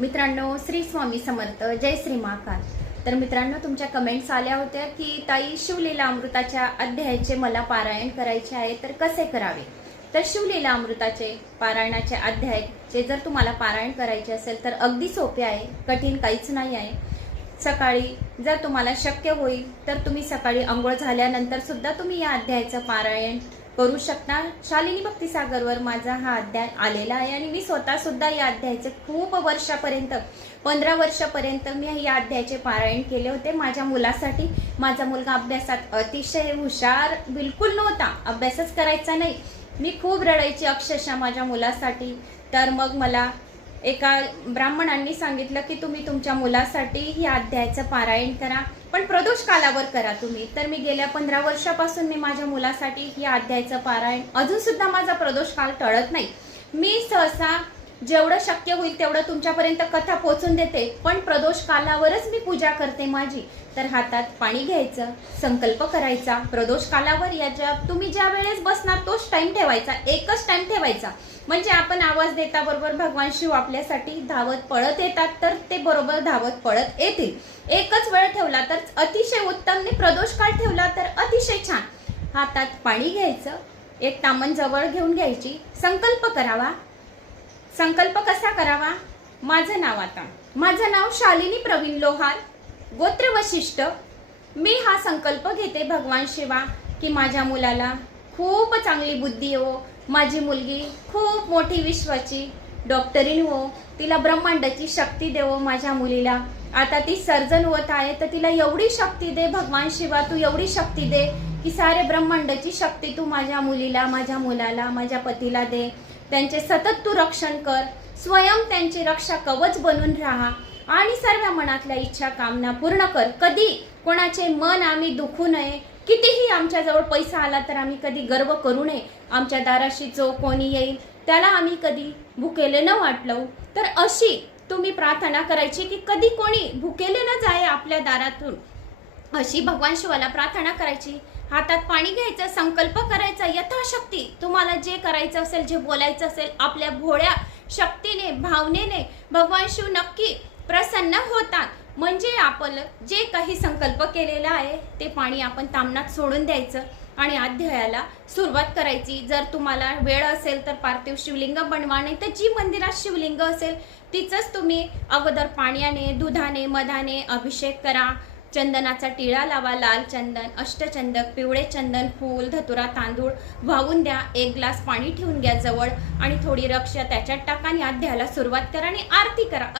मित्रांनो, श्री स्वामी समर्थ, जय श्री महाकाल। तर मित्रांनो, तुमच्या कमेंट्स आल्या होत्या की ताई शिवलीला अमृताच्या अध्यायाचे मला पारायण करायचे आहे, तर कसे करावे। तर शिवलीला अमृताचे पारायणाचे अध्यायाचे जर तुम्हाला पारायण करायचे असेल तर अगदी सोपे आहे, कठीण काहीच नाही आहे। सकाळी जर तुम्हाला शक्य होईल तर तुम्ही सकाळी अंघोळ झाल्यानंतर सुद्धा तुम्ही या अध्यायाचं पारायण करू शकता। शालिनी भक्तिसागरवर माझा हा अध्याय आलेला आहे आणि मी स्वतः सुद्धा या अध्यायाचे खूप वर्षापर्यंत 15 वर्षापर्यंत मी या अध्यायाचे पारायण केले होते माझ्या मुलासाठी। माझा मुलगा अभ्यासात अतिशय हुशार बिलकुल नव्हता, अभ्यासच करायचा नाही। मी खूप रडायची अक्षरशः माझ्या मुलासाठी। तर मग मला एका ब्राह्मणांनी सांगितलं की तुम्ही तुमच्या मुलासाठी या अध्यायाचं पारायण करा, पण प्रदोष कालावर करा तुम्ही। तर मी गेल्या 15 वर्षापासून मी माझ्या मुलासाठी या अध्यायाचं पारायण, अजून सुद्धा माझा प्रदोष काल टळत नाही। मी सहसा जेवढं शक्य होईल तेवढं तुमच्यापर्यंत कथा पोहोचून देते, पण प्रदोष कालावरच मी पूजा करते माझी। तर हातात पाणी घ्यायचं, संकल्प करायचा प्रदोष कालावर। याच्या तुम्ही ज्या वेळेस बसणार तोच टाइम ठेवायचा, एकच टाइम ठेवायचा, म्हणजे आपण आवाज देता बरोबर भगवान शिव आपल्यासाठी धावत पळत येतात, तर ते बरोबर धावत पळत येतील। एकच वेळ ठेवला तर अतिशय उत्तम, ने प्रदोष काळ ठेवला तर अतिशय छान। हातात पाणी घ्यायचं, एक तामण जवळ घेऊन घ्यायची, संकल्प करावा। संकल्प कसा करावा? माझं नाव, आता माझं नाव शालिनी प्रवीण लोहार, गोत्र वशिष्ठ। मी हा संकल्प घेते भगवान शिवा की माझ्या मुलाला खूप चांगली बुद्धी हो, माझी मुलगी खूप मोठी विश्वाची डॉक्टरीन हो, तिला ब्रह्मांडाची शक्ती देव माझ्या मुलीला। आता ती सर्जन होत आहे तर तिला एवढी शक्ती दे भगवान शिवा, तू एवढी शक्ती दे की सारे ब्रह्मांडाची शक्ती तू माझ्या मुलीला, माझ्या मुलाला, माझ्या पतीला दे। त्यांचे सतत तू रक्षण कर, स्वयं त्यांची रक्षा कवच बनून राहा आणि सर्व मनातल्या इच्छा कामना पूर्ण कर। कधी कोणाचे मन आम्ही दुखू नये, कितीही आमच्याजवळ पैसा आला तर आम्ही कधी गर्व करू नये। आमच्या दाराशी जो कोणी येईल त्याला आम्ही कधी भुकेले न वाटलो, तर अशी तुम्ही प्रार्थना करायची की कधी कोणी भुकेले न जाए आपल्या दारातून, अशी भगवान शिवाला प्रार्थना करायची। हातात पाणी घ्यायचं, संकल्प करायचा यथाशक्ती। तुम्हाला जे करायचं असेल, जे बोलायचं असेल, आपल्या भोळ्या शक्तीने, भावनेने भगवान शिव नक्की प्रसन्न होतात। म्हणजे आपण जे काही संकल्प केलेला आहे ते पाणी आपण तामणात सोडून द्यायचं आणि अध्यायाला सुरुवात करायची। जर तुम्हाला वेळ असेल तर पार्थिव शिवलिंग बनवा, नाही तर जी मंदिरात शिवलिंग असेल तिचंच तुम्ही अगोदर पाण्याने, दुधाने, मधाने अभिषेक करा। चंदनाचा टिळा लावा, लाल चंदन, अष्टचंदक, पिवळे चंदन, फूल, धतुरा, तांदूळ वाहून द्या। एक ग्लास पाणी ठेवून घ्या जवळ आणि थोडी रक्षा त्याच्यात टाका आणि अध्यायाला सुरुवात करा आणि आरती करा।